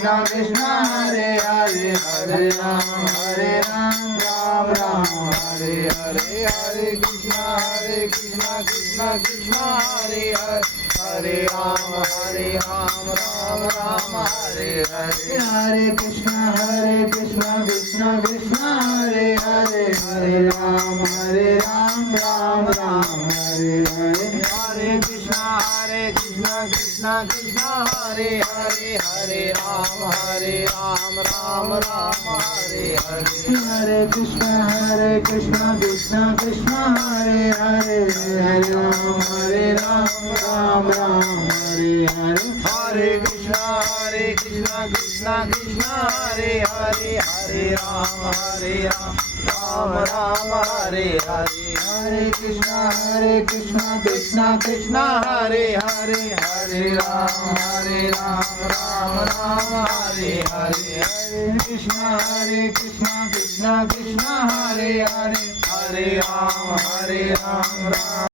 Krishna Krishna Hare Hare Hare Ram Ram Ram Hare Hare Hare Krishna Krishna Krishna Hare Hare Hare Ram Ram Ram Hare Hare Hare Krishna Krishna Krishna Hare Hare Hare Ram Ram Ram Hare Hare Hare Krishna Krishna Krishna Hare Hare Hare Ram Ram Ram Hare Hare Hare Krishna Krishna Krishna Hare Hare Hare Ram Ram Ram Hare Hare Hare Krishna Krishna Krishna Hare Hare Hare Ram Ram Hare Hare Hare Krishna Krishna Krishna Hare Hare Hare Ram Ram Hare Hare Hare Krishna Krishna Krishna Hare Hare Hare Ram Ram